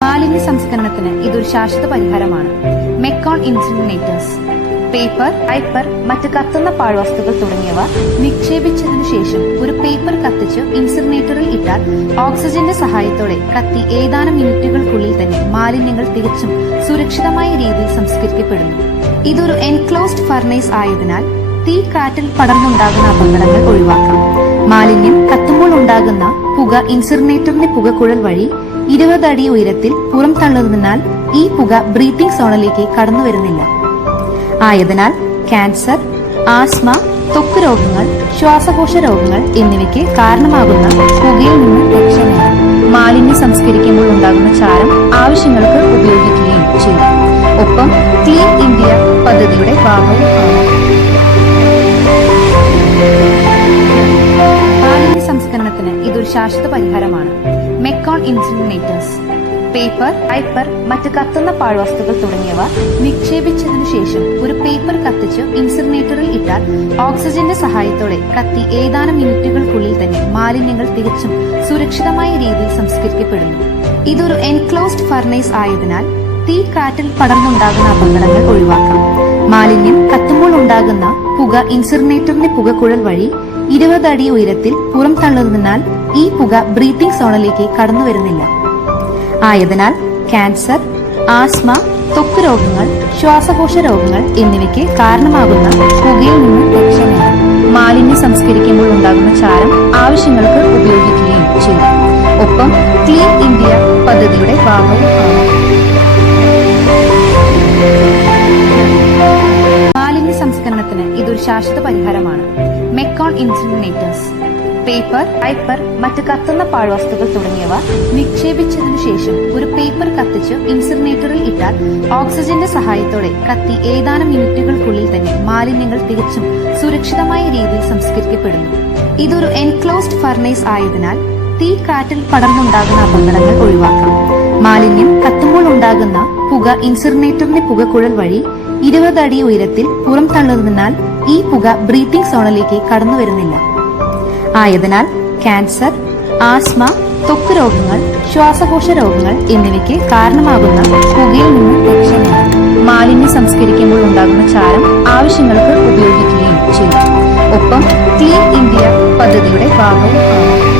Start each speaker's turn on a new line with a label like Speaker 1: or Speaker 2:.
Speaker 1: മാലിന്യ സംസ്കരണത്തിന് ഇതൊരു ശാശ്വത പരിഹാരമാണ്. മെക്കോൺ ഇൻസിനേറ്റേഴ്സ് പേപ്പർ പൈപ്പർ മറ്റ് കത്തുന്ന പാഴ്വസ്തുക്കൾ തുടങ്ങിയവ നിക്ഷേപിച്ചതിനു ശേഷം ഒരു പേപ്പർ കത്തിച്ച് ഇൻസിനേറ്ററിൽ ഇട്ടാൽ ഓക്സിജന്റെ സഹായത്തോടെ കത്തി ഏതാനും മിനിറ്റുകൾക്കുള്ളിൽ തന്നെ മാലിന്യങ്ങൾ തികച്ചും സുരക്ഷിതമായ രീതിയിൽ സംസ്കരിക്കപ്പെടുന്നു. ഇതൊരു എൻക്ലോസ്ഡ് ഫർണേസ് ആയതിനാൽ തീ കാറ്റിൽ പടർന്നുണ്ടാകുന്ന അപകടങ്ങൾ ഒഴിവാക്കാം. മാലിന്യം കത്തുമ്പോൾ ഉണ്ടാകുന്ന പുക ഇൻസിനേറ്ററിന്റെ പുകക്കുഴൽ വഴി ഇരുപത് അടി ഉയരത്തിൽ പുറം തള്ളുന്നതിനാൽ ഈ പുക ബ്രീത്തിംഗ് സോണിലേക്ക് കടന്നു വരുന്നില്ല. ആയതിനാൽ ക്യാൻസർ ആസ്മ ത്വക്ക് രോഗങ്ങൾ ശ്വാസകോശ രോഗങ്ങൾ എന്നിവയ്ക്ക് കാരണമാകുന്ന പുകയിൽ നിന്ന് രക്ഷ മാലിന്യം സംസ്കരിക്കുമ്പോൾ ഉണ്ടാകുന്ന ചാരം ആവശ്യങ്ങൾക്ക് ഉപയോഗിക്കുകയും ചെയ്യും. ഒപ്പം ക്ലീൻ ഇന്ത്യ പദ്ധതിയുടെ ഭാഗവും മാലിന്യ സംസ്കരണത്തിന് ഇതൊരു ശാശ്വത പരിഹാരമാണ്. മെക്കോൺ ഇൻസിനേറ്റേഴ്സ് പേപ്പർ പൈപ്പർ മറ്റ് കത്തുന്ന പാഴ്വസ്തുക്കൾ തുടങ്ങിയവ നിക്ഷേപിച്ചതിനു ശേഷം ഒരു പേപ്പർ കത്തിച്ച് ഇൻസിനേറ്ററിൽ ഇട്ടാൽ ഓക്സിജന്റെ സഹായത്തോടെ കത്തി ഏതാനും മിനിറ്റുകൾക്കുള്ളിൽ തന്നെ മാലിന്യങ്ങൾ തികച്ചും സുരക്ഷിതമായ രീതിയിൽ സംസ്കരിക്കപ്പെടുന്നു. ഇതൊരു എൻക്ലോസ്ഡ് ഫർണേസ് ആയതിനാൽ തീ കാറ്റിൽ പടർന്നുണ്ടാകുന്ന അപകടങ്ങൾ ഒഴിവാക്കാം. മാലിന്യം കത്തുമ്പോൾ ഉണ്ടാകുന്ന പുക ഇൻസിനേറ്ററിന്റെ പുകക്കുഴൽ വഴി ഇരുപത് അടി ഉയരത്തിൽ പുറം തള്ളുന്നതിനാൽ ഈ പുക ബ്രീത്തിംഗ് സോണിലേക്ക് കടന്നു വരുന്നില്ല. ആയതിനാൽ ക്യാൻസർ ആസ്മ ത്വക്ക് രോഗങ്ങൾ ശ്വാസകോശ രോഗങ്ങൾ എന്നിവയ്ക്ക് കാരണമാകുന്ന പുകയിൽ നിന്ന് രക്ഷ നേടാം മാലിന്യം സംസ്കരിക്കുമ്പോൾ ഉണ്ടാകുന്ന ചാരം ആവശ്യങ്ങൾക്ക് ഉപയോഗിക്കുകയും ചെയ്യും. ഒപ്പം ക്ലീൻ ഇന്ത്യ പദ്ധതിയുടെ ഭാഗവും മാലിന്യ സംസ്കരണത്തിന് ഇതൊരു ശാശ്വത പരിഹാരമാണ്. മെക്കോൺ ഇൻസിനേറ്റേഴ്സ് പേപ്പർ പൈപ്പർ മറ്റ് കത്തുന്ന പാഴ്വസ്തുക്കൾ തുടങ്ങിയവ നിക്ഷേപിച്ചതിനു ശേഷം ഒരു പേപ്പർ കത്തിച്ച് ഇൻസിനേറ്ററിൽ ഇട്ടാൽ ഓക്സിജന്റെ സഹായത്തോടെ കത്തി ഏതാനും മിനിറ്റുകൾക്കുള്ളിൽ തന്നെ മാലിന്യങ്ങൾ തികച്ചും സുരക്ഷിതമായ രീതിയിൽ സംസ്കരിക്കപ്പെടുന്നു. ഇതൊരു എൻക്ലോസ്ഡ് ഫർണേസ് ആയതിനാൽ തീ കാറ്റിൽ പടർന്നുണ്ടാകുന്ന അപകടങ്ങൾ ഒഴിവാക്കാം. മാലിന്യം കത്തുമ്പോൾ ഉണ്ടാകുന്ന പുക ഇൻസിനേറ്ററിന്റെ പുകക്കുഴൽ വഴി ഇരുപത് അടി ഉയരത്തിൽ പുറം തള്ളുന്നതിനാൽ ഈ പുക ബ്രീത്തിംഗ് സോണിലേക്ക് കടന്നു വരുന്നില്ല. ആയതിനാൽ ക്യാൻസർ ആസ്മ ത്വക്ക് രോഗങ്ങൾ ശ്വാസകോശ രോഗങ്ങൾ എന്നിവയ്ക്ക് കാരണമാകുന്ന പുകയിൽ നിന്ന് രക്ഷ മാലിന്യം സംസ്കരിക്കുമ്പോൾ ഉണ്ടാകുന്ന ചാരം ആവശ്യങ്ങൾക്ക് ഉപയോഗിക്കുകയും ചെയ്യും. ഒപ്പം ക്ലീൻ ഇന്ത്യ പദ്ധതിയുടെ ഭാഗവും